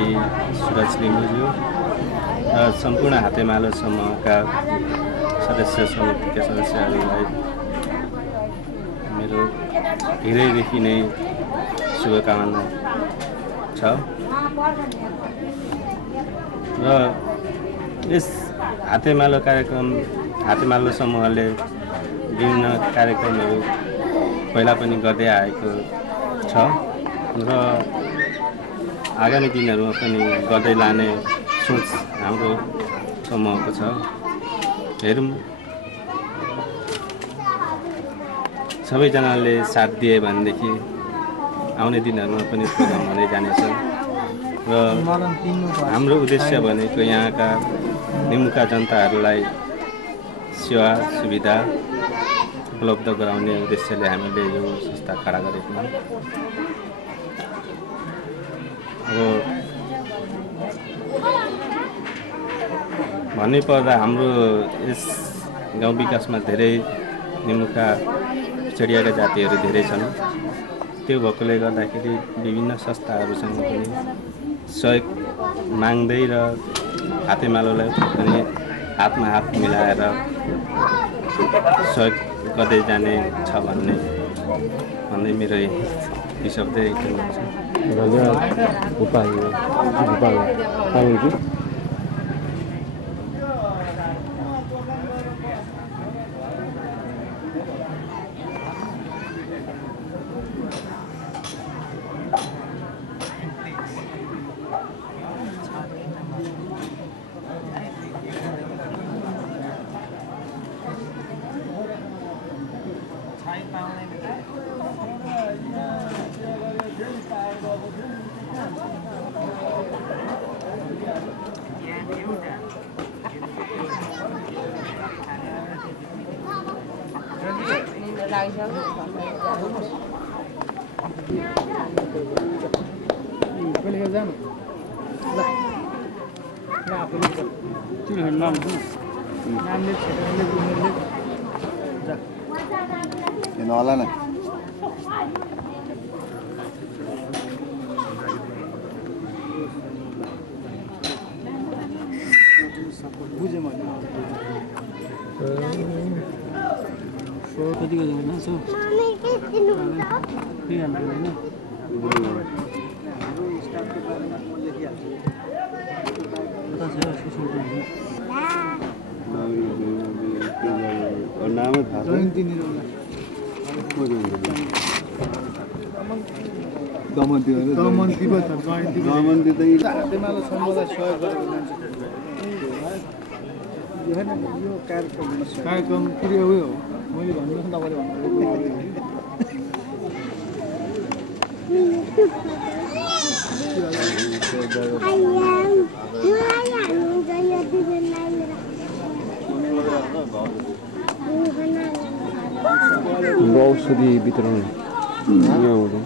श्री सुरज लिम्बुज्यू र सम्पूर्ण हातेमालो समूहका सदस्य समितिका सदस्यहरूलाई मेरो हृदयदेखि नै शुभकामना छ र यस हातेमालो समूहले विभिन्न कार्यक्रमहरू पहिला पनि गर्दै आएको छ र आगामी दिनहरूमा पनि गर्दै लाने सोच हाम्रो समूहको छ। हेरौँ सबैजनाले साथ दिए भनेदेखि आउने दिनहरूमा पनि प्रोग्राम हुँदै जानेछ र हाम्रो उद्देश्य भनेको यहाँका निमुखा जनताहरूलाई सेवा सुविधा उपलब्ध गराउने उद्देश्यले हामीले यो संस्था खडा गरेको हौँ। अब भन्नुपर्दा हाम्रो यस गाउँ विकासमा धेरै निमुखा पिछडिएका जातिहरू धेरै छन्। त्यो भएकोले गर्दाखेरि विभिन्न संस्थाहरूसँग पनि सहयोग माग्दै र हातेमालोलाई पनि हातमा हात मिलाएर सहयोग गर्दै जाने छ भन्दै मेरो यी शब्द कार्यक्रम पुरै हो मैले भन्नु तपाईले भन्नु औषधि वितरण यहाँ हुँदैन।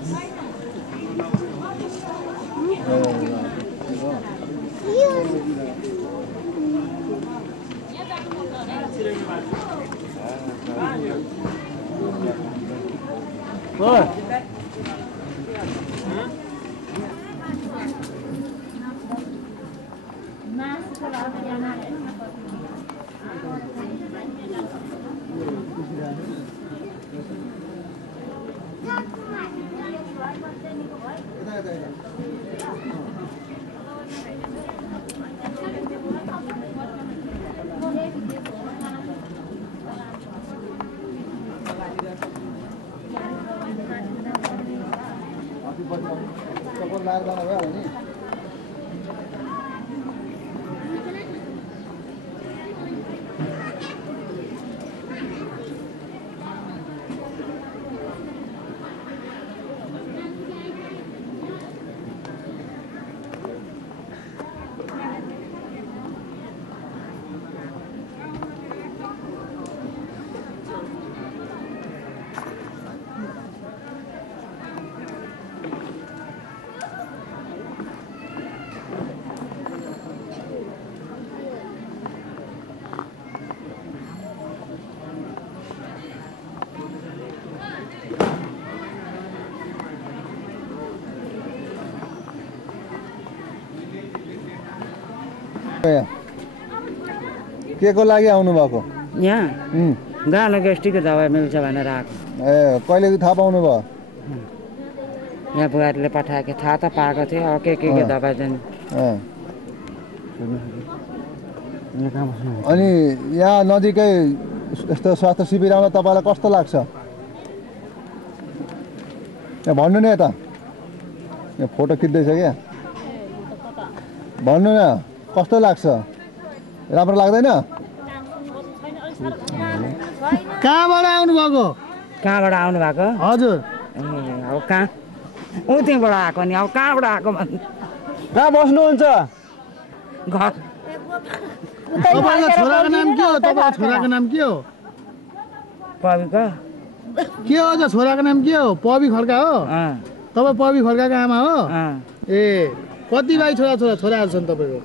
के को लागि आउनु भएको? यहाँ गाला ग्यास्ट्रिकको दबाई मिल्छ भनेर आएको। ए कहिले थाहा पाउनु भयो? यहाँ बुहारीले पठाएको थाहा त पाएको थियो। अब के दबाई चाहिँ अनि यहाँ नजिकै यस्तो स्वास्थ्य शिविर आउँदा तपाईँलाई कस्तो लाग्छ? यहाँ भन्नु नि यता, यहाँ फोटो खिच्दैछ क्या, भन्नु न कस्तो लाग्छ? राम्रो लाग्दैन? कहाँबाट आउनु भएको? कहाँबाट आउनु भएको? हजुर अब कहाँ उतिबाट आएको नि। अब कहाँबाट आएको भन्नु? कहाँ बस्नुहुन्छ? घर तपाईँको छोराको नाम के हो? तपाईँको छोराको नाम के हो? पविको के हो त छोराको नाम के हो? पवि खड्का हो? तपाईँ पवि खड्काको आमा हो? ए कति भाइ छोराहरू छन् तपाईँको?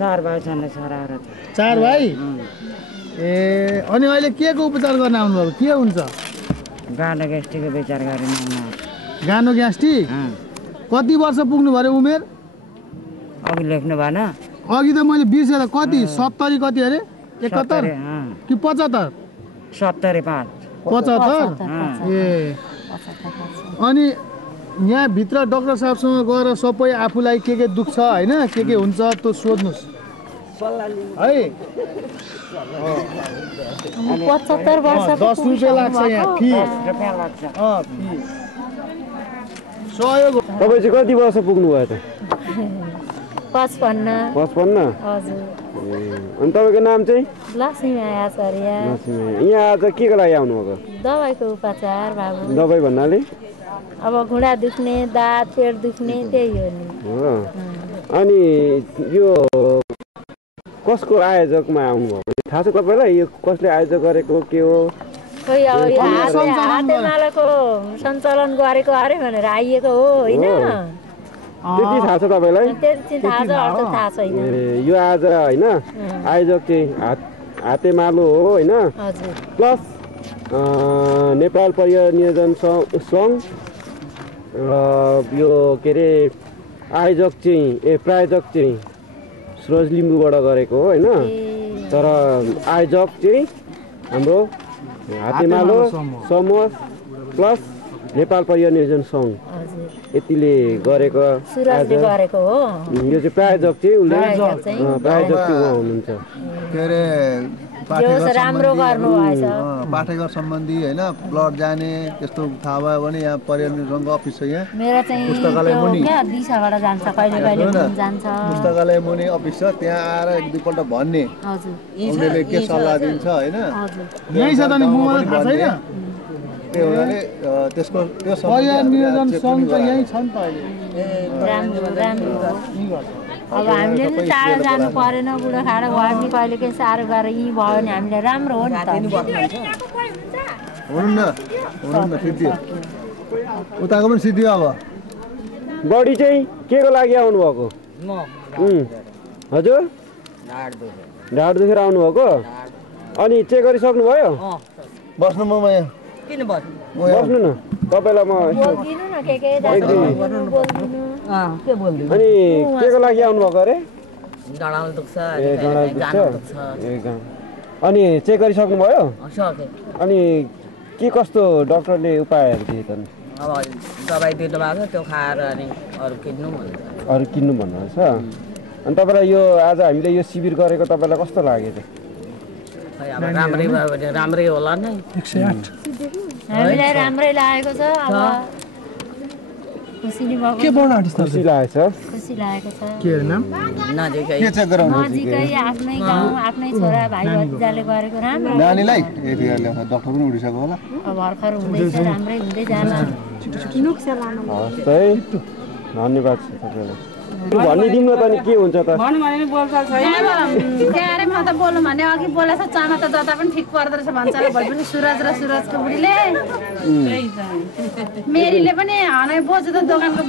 4 भाइ छन् छोराहरू। 4 भाइ? ए अनि अहिले के को उपचार गर्न आउनुभएको? के हुन्छ? गाला ग्यास्ट्रिकको विचार गरेर आउनु। गानो ग्यास्ट्रिक? कति वर्ष पुग्नु भयो उमेर? अघि लेख्नु भएन? अघि त मैले बिर्सेर कति 70 कति अरे? 71 कि 75? 75 75? ए अनि यहाँ भित्र डाक्टर साहबसँग गएर सबै आफूलाई के दुख्छ हैन, के हुन्छ त्यो सोध्नुस् है। 75 वर्ष 10 रुपैयाँ लाग्छ यहाँ फी। फी सहयोग। तपाईँ चाहिँ कति वर्ष पुग्नु भयो त? 55। 55? हजुर। अनि तपाईँको नाम चाहिँ? लक्ष्मी आचार्य। यहाँ आज के को लागि आउनुभएको? दबाईको उपचार बाबु। दबाई भन्नाले? अब घुँडा दुख्ने, दाँत पेट दुख्ने त्यही हो नि। हो। अनि यो कसको आयोजकमा आउनुभएको थाहा छ तपाईँलाई? यो कसले आयोजक गरेको के हो? खोइ अब यो हातेमालाको सञ्चालन गरेको अरे भनेर आइएको हो होइन? त्यति थाहा छ तपाईँलाई? त्यति थाहा छ, अर्थ थाहा छैन। ए यो आज होइन आयोजक चाहिँ हातेमालो हो होइन? हजुर। प्लस नेपाल परिनियोजन सङ्घ र यो के अरे आयोजक चाहिँ प्रायोजक चाहिँ सुरज लिम्बूबाट गरेको हो होइन? तर आयोजक चाहिँ हाम्रो हातेमालो समूह प्लस नेपाल परिनियोजन सङ्घ यतिले गरेको गरेको हो। यो चाहिँ प्रायोजक चाहिँ उसले प्रायोजक चाहिँ उहाँ हुनुहुन्छ। के अरे राम्रो गर्नु भएछ। पाठेघर सम्बन्धी होइन ब्लड जाने त्यस्तो थाहा भयो भने यहाँ परिनियोजनको अफिस छ यहाँ। मेरो चाहिँ पुस्तकालय मुनि दिशाबाट जान्छ, कहिले कहिले जान्छ। पुस्तकालय मुनि अफिस छ, त्यहाँ आएर एक दुईपल्ट भन्ने उनीहरूले के सल्लाह दिन्छ होइन? यही छ त नि, मलाई थाहा छैन। त्यो हुनाले त्यसको त्यो परिनियोजन सङ्घ त यही छ नि त अहिले। राम्रो। अब हामीले पनि टाढो जानु परेन, बुढोखाडो भयो भने कहिले काहीँ साह्रो गरेर यहीँ भयो भने हामीलाई राम्रो हो नि त। हुनु न सिद्धि उताको पनि सिद्धि। अब बडी चाहिँ के को लागि आउनुभएको? हजुर ढाड दुखेर आउनुभएको? अनि चेक गरिसक्नु भयो? बस्नु म यहाँ किन बस्नु न तपाईँलाई म अनि के को लागि आउनुभएको अरे? डाँडाले दुख्छ। ए डाँडाले दुख्छ। अनि चेक गरिसक्नु भयो? अनि के कस्तो डक्टरले उपायहरू दिए त? अब दबाई दिनु भएको त्यो खाएर अनि अरू किन्नु भन्नुहुन्छ। अनि तपाईँलाई यो आज हामीले यो शिविर गरेको तपाईँलाई कस्तो लाग्यो त? अब राम्रै भयो भने राम्रै होला नि। 108 हामीलाई राम्रै लागेको छ। अब खुसी लागेको छ। के अरे नाम? नजिकै के चेक गराउनु? नजिकै आफ्नै गाउँ आफ्नै छोरा भाइ भतिजाले गरेको राम्रो। नानीलाई डक्टर पनि उठिसक्यो होला। अब भर्खर हुँदैछ, राम्रै हुँदै जान्छ। हस् है, धन्यवाद छ तपाईँलाई। भनिदिनु त नि के हुन्छ त? म त बोल्नु भने अघि बोलेछ चाना त जता पनि ठिक पर्दो रहेछ भन्छ र भोलि पनि सुरज र सुरजको बुढीले मेरीले पनि हनै बोजू त दोकानको